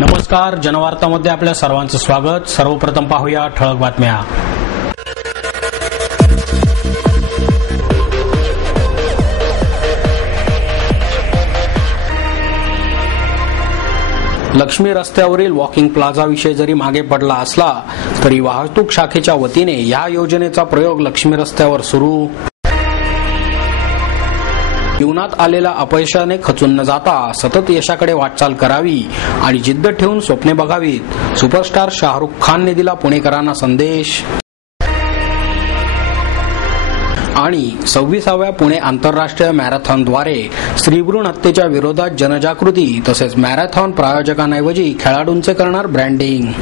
नमस्कार, जनवार्तामध्ये आपल्या सर्वांचं स्वागत. सर्वप्रथम पाहूया ठळक बातम्या. लक्ष्मी रस्त्यावरील वॉकिंग प्लाझा विषय जरी मागे पडला असला तरी वाहतूक शाखेच्या वतीने या योजनेचा प्रयोग लक्ष्मी रस्त्यावर सुरू. जीवनात आलेल्या अपयशाने खचून न जाता सतत यशाकडे वाटचाल करावी आणि जिद्द ठेवून स्वप्ने बघावीत. सुपरस्टार शाहरुख खानने दिला पुणेकरांना संदेश. आणि 26व्या पुणे आंतरराष्ट्रीय मॅरेथॉनद्वारे स्त्रीभ्रूण हत्येच्या विरोधात जनजागृती तसेच मॅरेथॉन प्रायोजकांऐवजी खेळाडूंचे करणार ब्रँडिंग.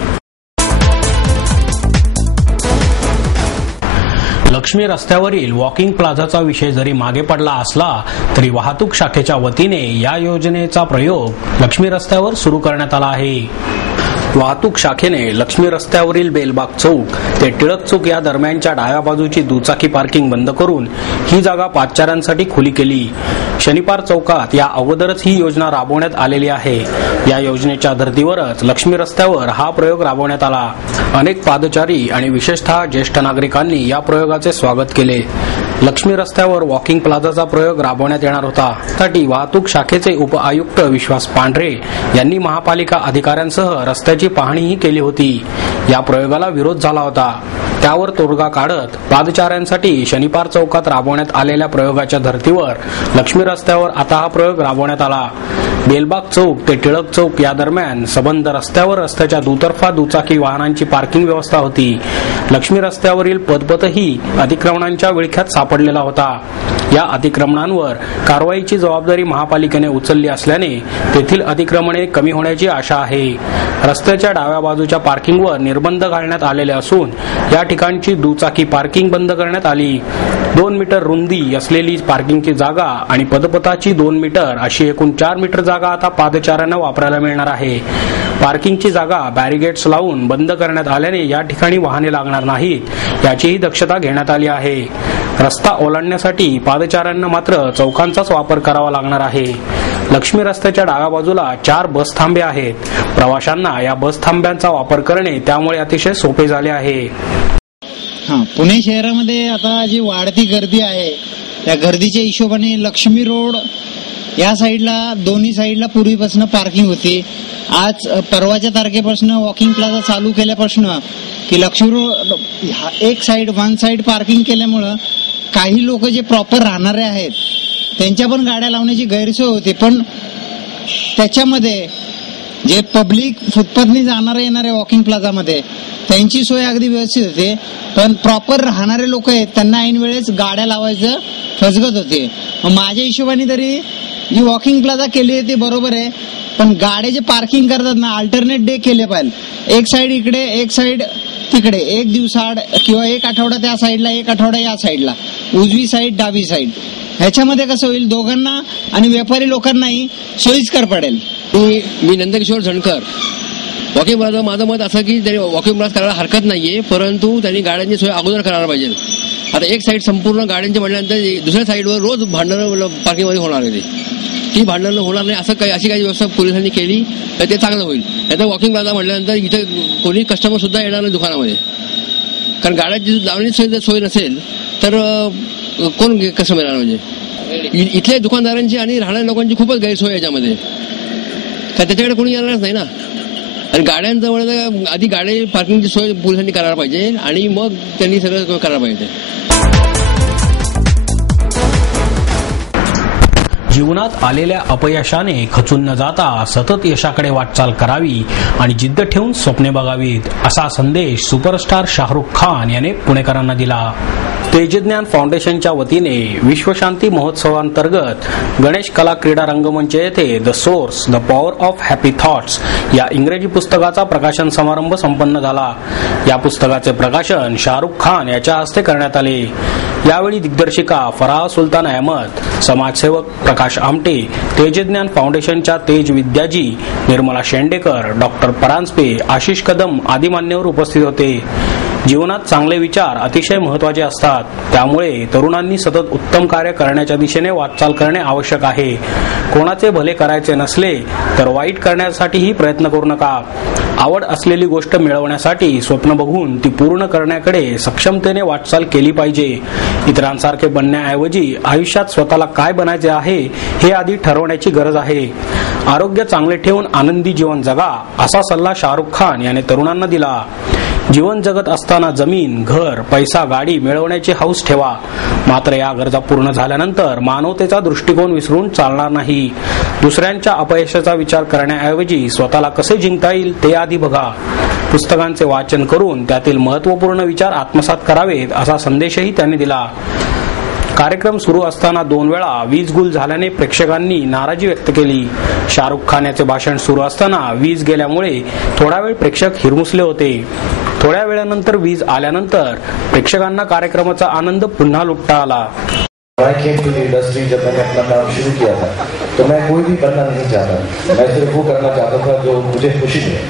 लक्ष्मी रस्त्यावरील वॉकिंग प्लाझाचा विषय जरी मागे पडला असला तरी वाहतूक शाखेच्या वतीने या योजनेचा प्रयोग लक्ष्मी रस्त्यावर सुरू करण्यात आला आहे. वाहतूक शाखेने लक्ष्मी रस्त्यावरील बेलबाग चौक ते टिळक चौक या दरम्यानच्या डाव्या बाजूची दुचाकी पार्किंग बंद करून ही जागा पादचाऱ्यांसाठी खुली केली. शनिवार चौकात या अगोदरच ही योजना राबवण्यात आलेली आहे. या योजनेच्या धर्तीवरच लक्ष्मी रस्त्यावर हा प्रयोग राबवण्यात आला. अनेक पादचारी आणि विशेषतः ज्येष्ठ नागरिकांनी या प्रयोगाचे स्वागत केले. लक्ष्मी रस्त्यावर वॉकिंग प्लाझाचा प्रयोग राबवण्यात येणार होता. त्यासाठी वाहतूक शाखेचे उपआयुक्त विश्वास पांढरे यांनी महापालिका अधिकाऱ्यांसह रस्त्याची पाहणीही केली होती. या प्रयोगाला विरोध झाला होता. त्यावर तोडगा काढत पादचाऱ्यांसाठी शनिवार चौकात राबवण्यात आलेल्या प्रयोगाच्या धर्तीवर लक्ष्मी रस्त्यावर आता हा प्रयोग राबवण्यात आला. बेलबाग चौक ते टिळक चौक या दरम्यान सबंध रस्त्यावर रस्त्याच्या दुतर्फा दुचाकी वाहनांची पार्किंग व्यवस्था होती. लक्ष्मी रस्त्यावरील पदपथही अतिक्रमणांच्या विळख्यात सापडलेला होता. या अतिक्रमणांवर कारवाईची जबाबदारी महापालिकेने उचलली असल्याने तेथील अतिक्रमणे कमी होण्याची आशा आहे. रस्त्याच्या डाव्या बाजूच्या पार्किंगवर निर्बंध घालण्यात आलेले असून या ठिकाणची दुचाकी पार्किंग बंद करण्यात आली. 2 मीटर रुंदी असलेली पार्किंगची जागा आणि पदपथाची 2 मीटर अशी एकूण 4 मीटर जागा आता पादचाऱ्यांना वापरायला मिळणार आहे. पार्किंगची जागा बॅरिगेड्स लावून बंद करण्यात आल्याने या ठिकाणी वाहने लागणार नाहीत याचीही दक्षता घेण्यात आली आहे. रस्ता ओलांडण्यासाठी पादचाऱ्यांना मात्र चौकांचाच वापर करावा लागणार आहे. लक्ष्मी रस्त्याच्या डाव्या बाजूला 4 बस थांबे आहेत. प्रवाशांना या बस थांब्यांचा वापर करणे त्यामुळे अतिशय सोपे झाले आहे. पुणे शहरामध्ये आता जी वाढती गर्दी आहे त्या गर्दीच्या हिशोबाने लक्ष्मी रोड या साईडला दोन्ही साईडला पूर्वीपासून पार्किंग होती. आज परवाच्या तारखेपासून वॉकिंग प्लाझा चालू केल्यापासून की लक्ष्मी रोड एक साईड वन साईड पार्किंग केल्यामुळं काही लोक जे प्रॉपर राहणारे आहेत त्यांच्या पण गाड्या लावण्याची गैरसोय होती. पण त्याच्यामध्ये जे पब्लिक फुटपाथनी जाणारे येणारे वॉकिंग प्लाझामध्ये त्यांची सोय अगदी व्यवस्थित होते. पण प्रॉपर राहणारे लोक आहेत त्यांना ऐन वेळेस गाड्या लावायचं फसगत होते. माझ्या हिशोबाने तरी जी वॉकिंग प्लाझा केली आहे ती बरोबर आहे. पण गाड्या जे पार्किंग करतात ना अल्टरनेट डे केले पाहिजे. एक साईड इकडे एक साईड तिकडे, एक दिवसाआड किंवा एक आठवडा त्या साईडला एक आठवडा या साईडला, उजवी साईड डावी साईड. ह्याच्यामध्ये कसं होईल दोघांना आणि व्यापारी लोकांनाही सोयीस्कर पडेल. मी नंदकिशोर झणकर. वॉकिंग प्लाझा माझं मत असं की त्यांनी वॉकिंग प्लाझा करायला हरकत नाहीये, परंतु त्यांनी गाड्यांची सोय अगोदर करायला पाहिजे. आता एक साईड संपूर्ण गाड्यांची म्हटल्यानंतर दुसऱ्या साईडवर रोज भांडणं पार्किंगमध्ये होणार आहे. ती भांडणं होणार नाही असं काही अशी काही व्यवस्था पोलिसांनी केली तर ते चांगलं होईल. आता वॉकिंग प्लाझा म्हटल्यानंतर इथे कोणी कस्टमर सुद्धा येणार नाही दुकानामध्ये, कारण गाड्यांची लावण्याची सोय नसेल तर कोण कसं मिळणार. म्हणजे इथल्या दुकानदारांची आणि राहणाऱ्या लोकांची खूपच गैरसोय याच्यामध्ये, कारण त्याच्याकडे कोणी येणारच नाही ना. आणि गाड्यांजवळ आधी गाडी पार्किंगची सोय पोलिसांनी करायला पाहिजे आणि मग त्यांनी सगळं करायला पाहिजे. जीवनात आलेल्या अपयशाने खचून न जाता सतत यशाकडे वाटचाल करावी आणि जिद्द ठेवून स्वप्ने बघावीत असा संदेश सुपरस्टार शाहरुख खान याने पुणेकरांना दिला. तेजज्ञान फाउंडेशनच्या वतीने विश्वशांती महोत्सवांतर्गत गणेश कला क्रीडा रंगमंच येथे the source the power of happy thoughts या इंग्रजी पुस्तकाचा प्रकाशन समारंभ संपन्न झाला. या पुस्तकाचे प्रकाशन शाहरुख खान याच्या हस्ते करण्यात आले. यावेळी दिग्दर्शिका फराह सुलतान अहमद, समाजसेवक प्रकाश आमटे, तेजज्ञान फाउंडेशनच्या तेज विद्याजी, निर्मला शेंडेकर, डॉक्टर परांजपे, आशिष कदम आदी मान्यवर उपस्थित होते. जीवनात चांगले विचार अतिशय महत्त्वाचे असतात. त्यामुळे तरुणांनी सतत उत्तम कार्य करण्याच्या दिशेने वाटचाल करणे आवश्यक आहे. कोणाचे भले करायचे नसले तर वाईट करण्यासाठीही प्रयत्न करू नका. आवड असलेली गोष्ट मिळवण्यासाठी स्वप्न बघून ती पूर्ण करण्याकडे सक्षमतेने वाटचाल केली पाहिजे. इतरांसारखे बनण्याऐवजी आयुष्यात स्वतःला काय बनायचे आहे हे आधी ठरवण्याची गरज आहे. आरोग्य चांगले ठेवून आनंदी जीवन जगा असा सल्ला शाहरुख खान याने तरुणांना दिला. जीवन जगत असताना जमीन, घर, पैसा, गाडी मिळवण्याची हौस ठेवा. मात्र या गरजा पूर्ण झाल्यानंतर मानवतेचा दृष्टिकोन विसरून चालणार नाही. दुसऱ्यांच्या अपयशाचा विचार करण्याऐवजी स्वतःला कसे जिंकता येईल ते आधी बघा. पुस्तकांचे वाचन करून त्यातील महत्त्वपूर्ण विचार आत्मसात करावेत असा संदेशही त्यांनी दिला. कार्यक्रम सुरू असताना 2 वेळा वीज गुल झाल्याने प्रेक्षकांनी नाराजी व्यक्त केली. शाहरुख खान याचे भाषण सुरू असताना वीज गेल्यामुळे थोडा वेळ प्रेक्षक हिरमुसले होते. थोड्या वेळानंतर वीज आल्यानंतर प्रेक्षकांना कार्यक्रमाचा आनंद पुन्हा लुटता आला. जब मैंने अपना काम शुरू किया था तो मैं कोई भी बनना नहीं चाहता. मैं सिर्फ वो करना चाहता था जो मुझे खुशी मिले.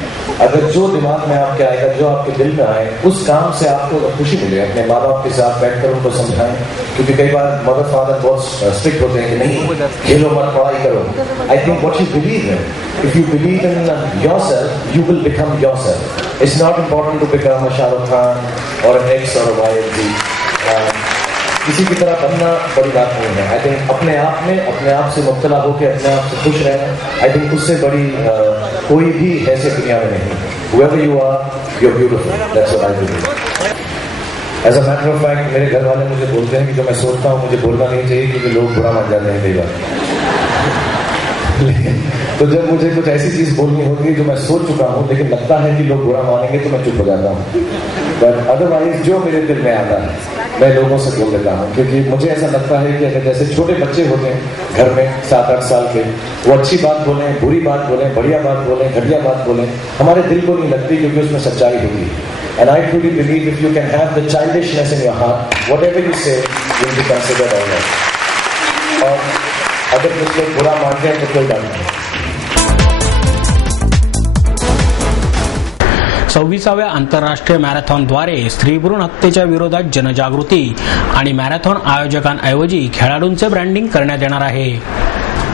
अगर जो दिमाग में आपके आएगा, जो आपके दिल में आए, उस काम से आपको खुशी मिले. अपने माँ बाप के साथ बैठकर उनको समझाएं, क्योंकि कई बार मदर फादर बहुत स्ट्रिक्ट होते हैं कि नहीं खेलो मत, पढ़ाई करो. I think what you believe in, if you believe in yourself you will become yourself. It's not important to become a Shahrukh Khan और एन एक्स और YLG. किसी की तरह बनना बड़ी बात नहीं है. आई थिंक अपने आप से मुब्तला होकर अपने आप से खुश रहना, आई थिंक उससे बड़ी कोई भी ऐसे दुनिया में नहीं. Whoever you are, you're beautiful. That's what I believe. As a matter of fact, मेरे घर वाले मुझे बोलते हैं कि जो मैं सोचता हूँ मुझे बोलना नहीं चाहिए क्योंकि लोग बुरा मान जाते हैं कई बार. तो जब मुझे कुछ ऐसी चीज बोलनी होती है जो मैं सोच चुका हूँ लेकिन लगता है कि लोग बुरा मानेंगे तो मैं चुप हो जाता हूँ. बट अदरवाइज जो मेरे दिल में आता है मैं लोगों से बोल देता हूँ, क्योंकि मुझे ऐसा लगता है कि अगर जैसे छोटे बच्चे होते हैं घर में 7-8 साल के, वो अच्छी बात बोलें, बुरी बात बोलें, बढ़िया बात बोलें, घटिया बात बोलें, हमारे दिल को नहीं लगती क्योंकि उसमें सच्चाई होती है. And I truly believe if you can have the childishness in your heart, whatever you say will be considered all right. और अगर कुछ लोग बुरा मानते हैं तो कोई बात नहीं. 26व्या आंतरराष्ट्रीय मॅरेथॉनद्वारे स्त्रीभ्रूण हत्येच्या विरोधात जनजागृती आणि मॅरेथॉन आयोजकांऐवजी खेळाडूंचे ब्रँडिंग करण्यात येणार आहे.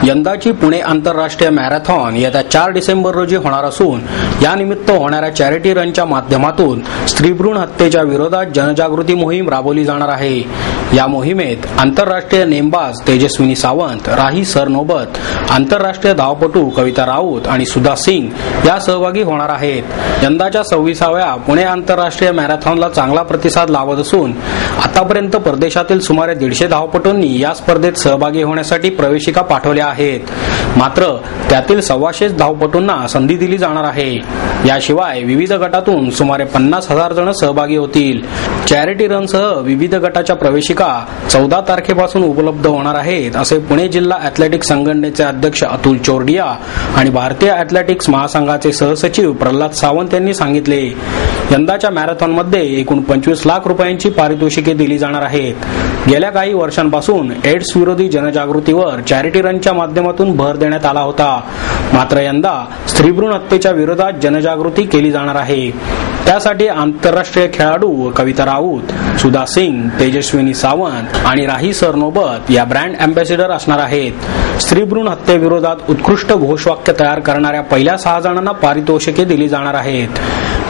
यंदाची पुणे आंतरराष्ट्रीय मॅरेथॉन येत्या 4 डिसेंबर रोजी होणार असून यानिमित्त होणाऱ्या चॅरिटी रनच्या माध्यमातून स्त्रीभ्रूण हत्येच्या विरोधात जनजागृती मोहीम राबवली जाणार आहे. या मोहिमेत आंतरराष्ट्रीय नेमबाज तेजस्विनी सावंत, राही सरनोबत, आंतरराष्ट्रीय धावपटू कविता राऊत आणि सुधा सिंग या सहभागी होणार आहेत. यंदाच्या 26व्या पुणे आंतरराष्ट्रीय मॅरेथॉनला चांगला प्रतिसाद लावत असून आतापर्यंत परदेशातील सुमारे 150 धावपटूंनी या स्पर्धेत सहभागी होण्यासाठी प्रवेशिका पाठवल्या आहेत. मात्र त्यातील 125 धावपटूंना संधी दिली जाणार आहे. याशिवाय विविध गटातून सुमारे 50,000 जण सहभागी होतील. चॅरिटी रनसह विविध गटाच्या प्रवेशिका 14 तारखेपासून उपलब्ध होणार आहेत असे पुणे जिल्हा ॲथलेटिक्स संघटनेचे अध्यक्ष अतुल चोरडिया आणि भारतीय ॲथलेटिक्स महासंघाचे सहसचिव प्रल्हाद सावंत यांनी सांगितले. यंदाच्या मॅरेथॉनमध्ये एकूण 25 लाख रुपयांची पारितोषिके दिली जाणार आहेत. गेल्या काही वर्षांपासून एड्स विरोधी जनजागृतीवर चॅरिटी रनच्या माध्यमातून भर देण्यात आला होता. मात्र यंदा स्त्रीभ्रूण हत्येच्या विरोधात जनजागृती केली जाणार आहे. त्यासाठी आंतरराष्ट्रीय खेळाडू कविता राऊत, सुधा सिंग, तेजस्विनी सावंत आणि राही सरनोबत या ब्रँड अँबॅसिडर असणार आहेत. स्त्रीभ्रूण हत्येविरोधात उत्कृष्ट घोषवाक्य तयार करणाऱ्या पहिल्या 6 जणांना पारितोषिके दिली जाणार आहेत.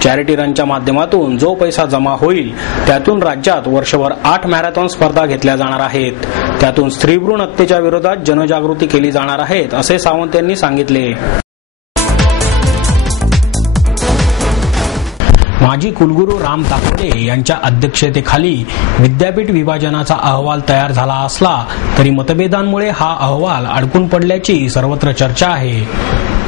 चॅरिटी रनच्या माध्यमातून जो पैसा जमा होईल त्यातून राज्यात वर्षभर 8 मॅरेथॉन स्पर्धा घेतल्या जाणार आहेत. त्यातून स्त्रीभ्रूण हत्येच्या विरोधात जनजागृती केली जाणार आहे असे सावंत यांनी सांगितले. माजी कुलगुरू राम ताकवले यांच्या अध्यक्षतेखाली विद्यापीठ विभाजनाचा अहवाल तयार झाला असला तरी मतभेदांमुळे हा अहवाल अडकून पडल्याची सर्वत्र चर्चा आहे.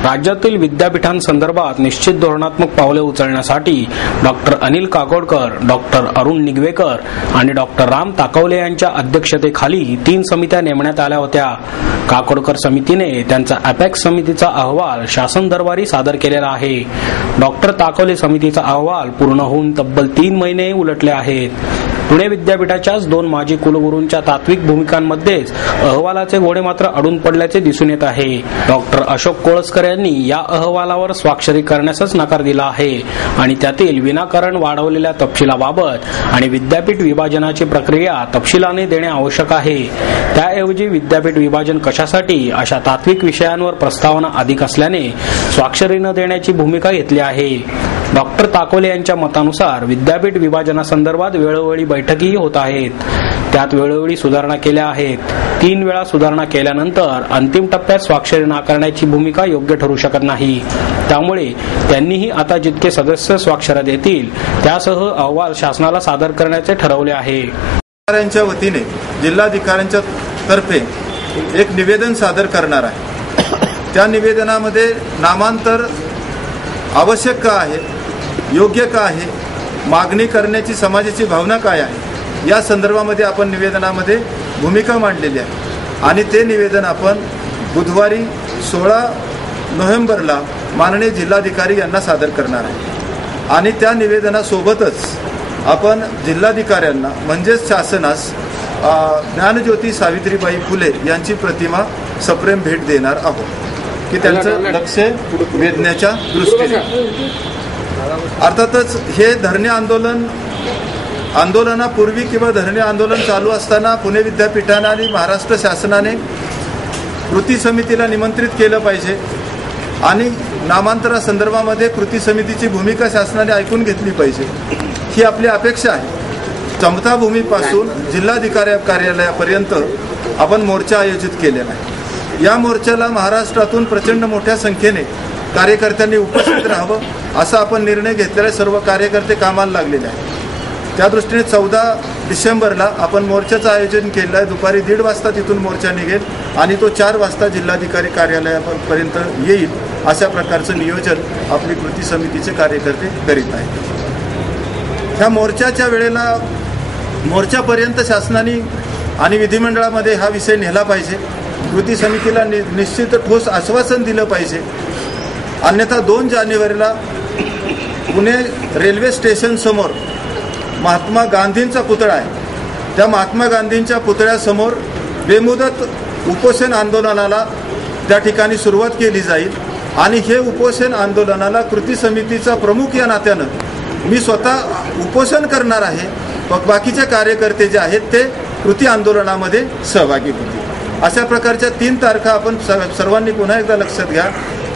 राज्यातील विद्यापीठांसंदर्भात निश्चित धोरणात्मक पावले उचलण्यासाठी डॉक्टर अनिल काकोडकर, डॉक्टर अरुण निगवेकर आणि डॉक्टर राम ताकवले यांच्या अध्यक्षतेखाली 3 समित्या नेमण्यात आल्या होत्या. काकोडकर समितीने त्यांचा अपेक्स समितीचा अहवाल शासन दरबारी सादर केलेला आहे. डॉक्टर ताकवले समितीचा अहवाल पूर्ण होऊन तब्बल 3 महिने उलटले आहेत. पुणे विद्यापीठाच्याच 2 माजी कुलगुरूंच्या तात्विक भूमिकांमध्येच अहवालाचे घोडे मात्र अडून पडल्याचे दिसून येत आहे. डॉक्टर अशोक कोळसकर यांनी या अहवालावर स्वाक्षरी करण्यासच नकार दिला आहे आणि त्यातील विनाकारण वाढवलेल्या तपशिलाबाबत आणि विद्यापीठ विभाजनाची प्रक्रिया तपशिलाने देणे आवश्यक आहे. त्याऐवजी विद्यापीठ विभाजन कशासाठी अशा तात्विक विषयांवर प्रस्तावना अधिक असल्याने स्वाक्षरी न देण्याची भूमिका घेतली आहे. डॉक्टर ताकोले यांच्या मतानुसार विद्यापीठ विभाजनासंदर्भात वेळोवेळी बैठकीही होत आहेत. त्यात वेळोवेळी सुधारणा केल्या आहेत. 3 वेळा सुधारणा केल्यानंतर अंतिम टप्प्यात स्वाक्षरी नाकारण्याची भूमिका योग्य ठरू शकत नाही. त्यामुळे त्यांनीही आता जितके सदस्य स्वाक्षऱ्या देतील त्यासह अहवाल शासनाला सादर करण्याचे ठरवले आहे. अधिकाऱ्यांच्या वतीने जिल्हाधिकाऱ्यांच्या तर्फे एक निवेदन सादर करणार आहे. त्या निवेदनामध्ये नामांतर आवश्यक का आहे, योग्य का आहे, मागणी करण्याची समाजाची भावना काय आहे या संदर्भामध्ये आपण निवेदनामध्ये भूमिका मांडलेली आहे आणि ते निवेदन आपण बुधवारी 16 नोव्हेंबरला माननीय जिल्हाधिकारी यांना सादर करणार आहे. आणि त्या निवेदनासोबतच आपण जिल्हाधिकाऱ्यांना म्हणजेच शासनास ज्ञानज्योती सावित्रीबाई फुले यांची प्रतिमा सप्रेम भेट देणार आहोत की त्यांचं लक्ष वेधण्याच्या दृष्टीने. अर्थातच हे धरणे आंदोलनापूर्वी किंवा धरणे आंदोलन चालू असताना पुणे विद्यापीठाने आणि महाराष्ट्र शासनाने कृती समितीला निमंत्रित केलं पाहिजे आणि नामांतरासंदर्भामध्ये कृती समितीची भूमिका शासनाने ऐकून घेतली पाहिजे ही आपली अपेक्षा आहे. समताभूमीपासून जिल्हाधिकारी कार्यालयापर्यंत आपण मोर्चा आयोजित केलेला आहे. या मोर्चाला महाराष्ट्रातून प्रचंड मोठ्या संख्येने कार्यकर्त्यांनी उपस्थित राहावं असा आपण निर्णय घेतलेला. सर्व कार्यकर्ते कामाला लागलेले आहेत. त्या दृष्टीने 14 डिसेंबरला आपण मोर्चाचं आयोजन केलं आहे. दुपारी 1:30 वाजता तिथून मोर्चा निघेल आणि तो 4 वाजता जिल्हाधिकारी कार्यालयापर्यंत येईल. अशा प्रकारचं नियोजन आपली कृती समितीचे कार्यकर्ते करीत आहेत. ह्या मोर्चाच्या वेळेला मोर्चापर्यंत शासनाने आणि विधिमंडळामध्ये हा विषय नेला पाहिजे. कृती समितीला निश्चित ठोस आश्वासन दिलं पाहिजे. अन्यथा 2 जानेवारीला पुणे रेल्वे स्टेशन समोर महात्मा गांधींचा पुतळा आहे. त्या महात्मा गांधींच्या पुतळ्यासमोर बेमुदत उपोषण आंदोलनाला त्या ठिकाणी सुरुवात केली जाईल आणि हे उपोषण आंदोलनाला कृती समितीचा प्रमुख या नात्यानं मी स्वतः उपोषण करणार आहे. बाकीचे कार्यकर्ते जे आहेत ते कृती आंदोलनामध्ये सहभागी होतील. अशा प्रकारच्या 3 तारखा आपण सर्वांनी पुन्हा एकदा लक्षात घ्या.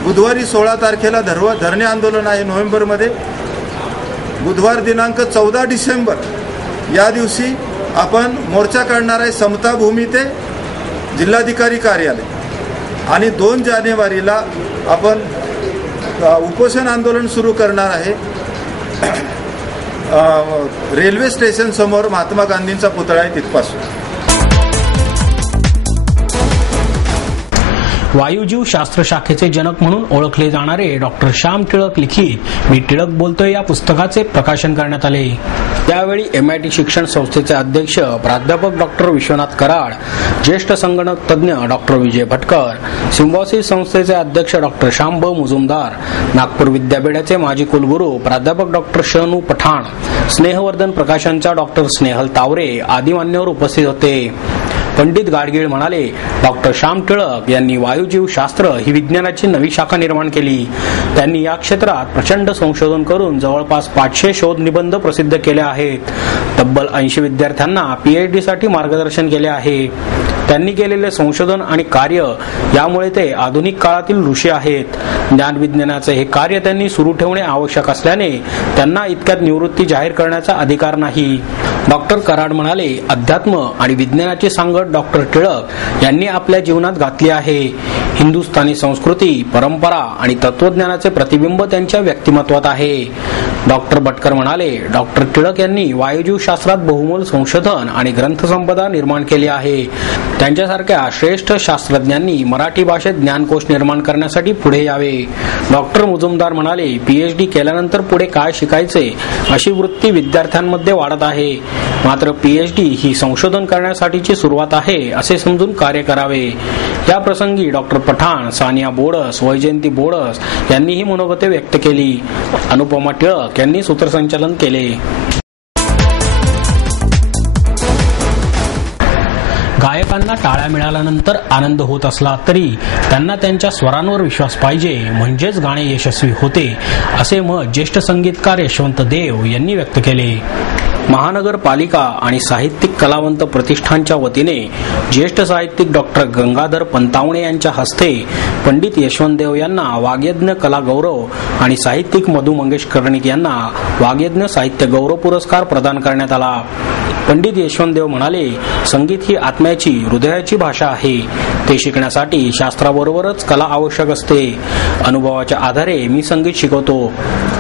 बुधवारी 16 तारखेला धरणे आंदोलन आहे नोव्हेंबरमध्ये. बुधवार दिनांक 14 डिसेंबर या दिवशी आपण मोर्चा काढणार आहे समताभूमी ते जिल्हाधिकारी कार्यालय आणि 2 जानेवारीला आपण उपोषण आंदोलन सुरू करणार आहे रेल्वे स्टेशन समोर महात्मा गांधींचा पुतळा आहे तिथपासून. वायुजीव शास्त्र शाखेचे जनक म्हणून ओळखले जाणारे डॉक्टर श्याम टिळक लिखित मी टिळक बोलतोय या पुस्तकाचे प्रकाशन करण्यात आले. त्यावेळी MIT शिक्षण संस्थेचे अध्यक्ष प्राध्यापक डॉक्टर विश्वनाथ कराड, ज्येष्ठ संगणक तज्ज्ञ डॉक्टर विजय भटकर, सिम्बॉसिस संस्थेचे अध्यक्ष डॉक्टर श्याम ब मुजुमदार, नागपूर विद्यापीठाचे माजी कुलगुरू प्राध्यापक डॉक्टर शनू पठाण, स्नेहवर्धन प्रकाशनच्या डॉक्टर स्नेहल तावरे आदी मान्यवर उपस्थित होते. पंडित गाडगीळ म्हणाले, डॉक्टर श्याम टिळक यांनी वायुजीवशास्त्र ही विज्ञानाची नवी शाखा निर्माण केली. त्यांनी या क्षेत्रात प्रचंड संशोधन करून जवळपास 500 शोध निबंध प्रसिद्ध केले आहेत. तब्बल 80 विद्यार्थ्यांना PhD साठी मार्गदर्शन केले आहे. त्यांनी केलेले संशोधन आणि कार्य यामुळे ते आधुनिक काळातील ऋषी आहेत. ज्ञानविज्ञानाचे हे कार्य त्यांनी सुरू ठेवणे आवश्यक असल्याने त्यांना इतक्यात निवृत्ती जाहीर करण्याचा अधिकार नाही. डॉक्टर कराड म्हणाले, अध्यात्म आणि विज्ञानाची सांगड डॉक्टर टिळक यांनी आपल्या जीवनात घातली आहे. हिंदुस्थानी संस्कृती, परंपरा आणि तत्वज्ञानाचे प्रतिबिंब त्यांच्या व्यक्तिमत्वात आहे. डॉक्टर भटकर म्हणाले, डॉक्टर टिळक यांनी वायुजीवशास्त्रात बहुमोल संशोधन आणि ग्रंथसंपदा निर्माण केली आहे. त्यांच्यासारख्या श्रेष्ठ शास्त्रज्ञांनी मराठी भाषेत ज्ञानकोश निर्माण करण्यासाठी पुढे यावे. डॉक्टर मुजुमदार म्हणाले, PhD केल्यानंतर पुढे काय शिकायचे अशी वृत्ती विद्यार्थ्यांमध्ये वाढत आहे. मात्र PhD ही संशोधन करण्यासाठीची सुरुवात आहे असे समजून कार्य करावे. या प्रसंगी डॉक्टर पठाण, सानिया बोडस, वैजयंती बोडस यांनी ही मनोगते व्यक्त केली. अनुपमा टिळक यांनी सूत्रसंचालन केले. गायकांना टाळ्या मिळाल्यानंतर आनंद होत असला तरी त्यांना त्यांच्या स्वरांवर विश्वास पाहिजे, म्हणजेच गाणे यशस्वी होते, असे मत ज्येष्ठ संगीतकार यशवंत देव यांनी व्यक्त केले. महानगरपालिका आणि साहित्यिक कलावंत प्रतिष्ठानच्या वतीने ज्येष्ठ साहित्यिक डॉक्टर गंगाधर पंतावणे यांच्या हस्ते पंडित यशवंत देव यांना वाग्यज्ञ कला गौरव आणि साहित्यिक मधु मंगेश कर्णिक यांना वाग्यज्ञ साहित्य गौरव पुरस्कार प्रदान करण्यात आला. पंडित यशवंत देव म्हणाले, संगीत ही आत्म्याची, हृदयाची भाषा आहे. ते शिकण्यासाठी शास्त्राबरोबरच कला आवश्यक असते. अनुभवाच्या आधारे मी संगीत शिकवतो.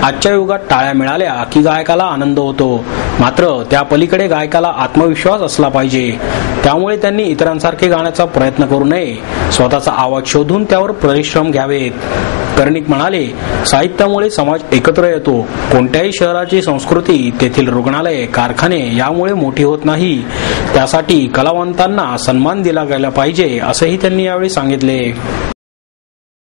आजच्या युगात टाळ्या मिळाल्या की गायकाला आनंद होतो, मात्र त्या पलीकडे गायकाला आत्मविश्वास असला पाहिजे. त्यामुळे त्यांनी इतरांसारखे गाण्याचा प्रयत्न करू नये, स्वतःचा आवाज शोधून त्यावर परिश्रम घ्यावेत. कर्णिक म्हणाले, साहित्यामुळे समाज एकत्र येतो. कोणत्याही शहराची संस्कृती, तेथील रुग्णालय, कारखाने यामुळे मोठी होत नाही. त्यासाठी कलावंतांना सन्मान दिला गेला पाहिजे, असंही त्यांनी यावेळी सांगितले.